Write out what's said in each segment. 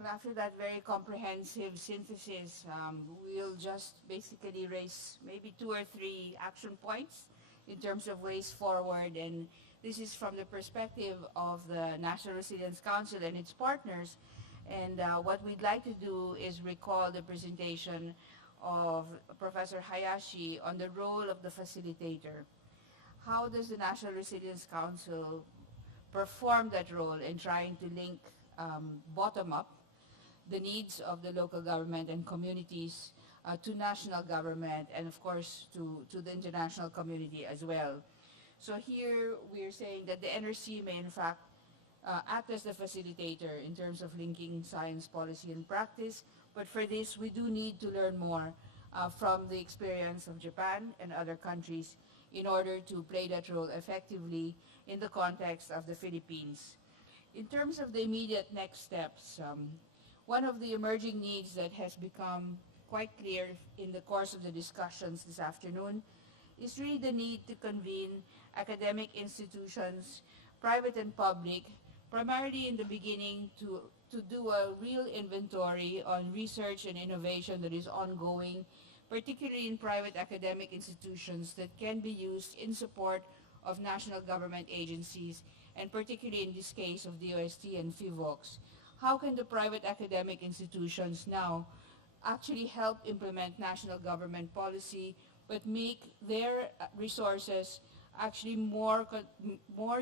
Well, after that very comprehensive synthesis, we'll just basically raise maybe 2 or 3 action points in terms of ways forward. And this is from the perspective of the National Resilience Council and its partners. And what we'd like to do is recall the presentation of Professor Hayashi on the role of the facilitator. How does the National Resilience Council perform that role in trying to link bottom-up the needs of the local government and communities to national government and of course to the international community as well. So here we're saying that the NRC may in fact act as the facilitator in terms of linking science, policy, and practice. But for this, we do need to learn more from the experience of Japan and other countries in order to play that role effectively in the context of the Philippines. In terms of the immediate next steps, one of the emerging needs that has become quite clear in the course of the discussions this afternoon is really the need to convene academic institutions, private and public, primarily in the beginning to do a real inventory on research and innovation that is ongoing, particularly in private academic institutions that can be used in support of national government agencies, and particularly in this case of DOST and FIVOX. How can the private academic institutions now actually help implement national government policy, but make their resources actually more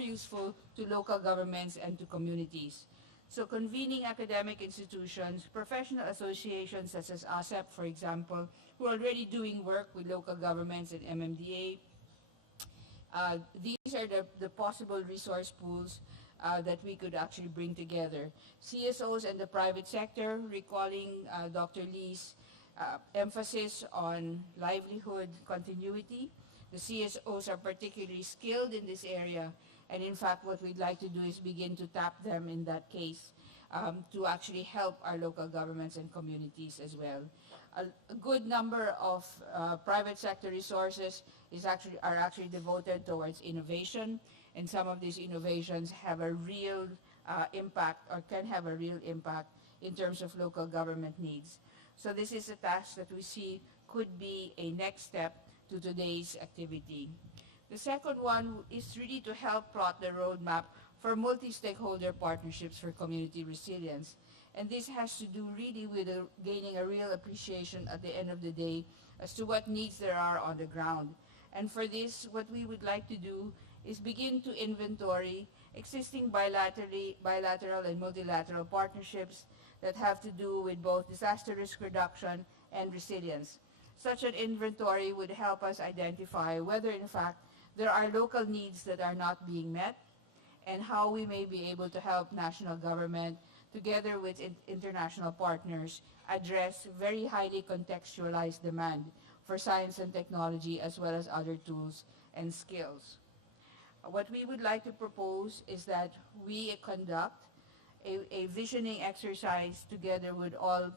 useful to local governments and to communities? So convening academic institutions, professional associations such as ASEP, for example, who are already doing work with local governments and MMDA. These are the possible resource pools that we could actually bring together. CSOs and the private sector, recalling Dr. Lee's emphasis on livelihood continuity. The CSOs are particularly skilled in this area, and in fact what we'd like to do is begin to tap them in that case to actually help our local governments and communities as well. A good number of private sector resources are actually devoted towards innovation, and some of these innovations have a real impact or can have a real impact in terms of local government needs. So this is a task that we see could be a next step to today's activity. The second one is really to help plot the roadmap for multi-stakeholder partnerships for community resilience. And this has to do really with gaining a real appreciation at the end of the day as to what needs there are on the ground. And for this, what we would like to do is begin to inventory existing bilateral and multilateral partnerships that have to do with both disaster risk reduction and resilience. Such an inventory would help us identify whether in fact there are local needs that are not being met, and how we may be able to help national government together with international partners address very highly contextualized demand for science and technology as well as other tools and skills. What we would like to propose is that we conduct a visioning exercise together with all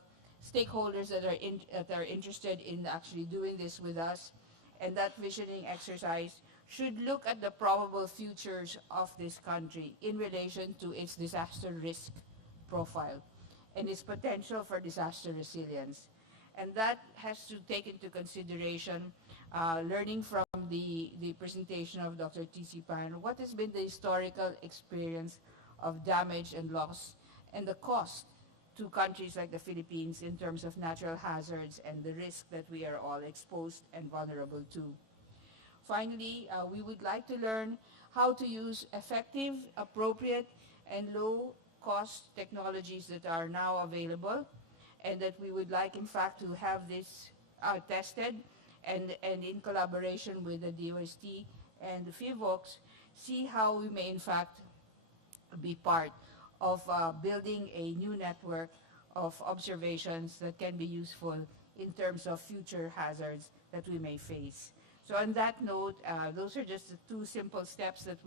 stakeholders that are interested in actually doing this with us, and that visioning exercise should look at the probable futures of this country in relation to its disaster risk profile and its potential for disaster resilience. And that has to take into consideration, learning from the presentation of Dr. T.C. Pan, what has been the historical experience of damage and loss and the cost to countries like the Philippines in terms of natural hazards and the risk that we are all exposed and vulnerable to. Finally, we would like to learn how to use effective, appropriate, and low-cost technologies that are now available, and that we would like, in fact, to have this tested and in collaboration with the DOST and the FIVOX, see how we may, in fact, be part of building a new network of observations that can be useful in terms of future hazards that we may face. So on that note, those are just the 2 simple steps that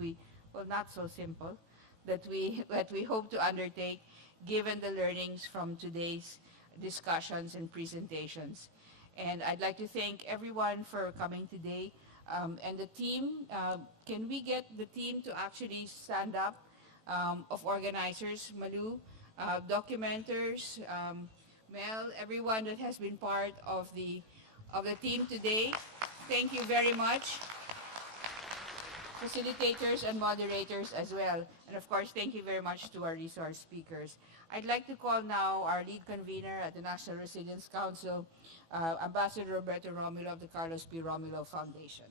well, not so simple, that we hope to undertake given the learnings from today's discussions and presentations. And I'd like to thank everyone for coming today. And the team, can we get the team to actually stand up of organizers? Malu, documenters, Mel, everyone that has been part of the team today. Thank you very much. Facilitators and moderators as well. And of course, thank you very much to our resource speakers. I'd like to call now our lead convener at the National Resilience Council, Ambassador Roberto Romulo of the Carlos P. Romulo Foundation.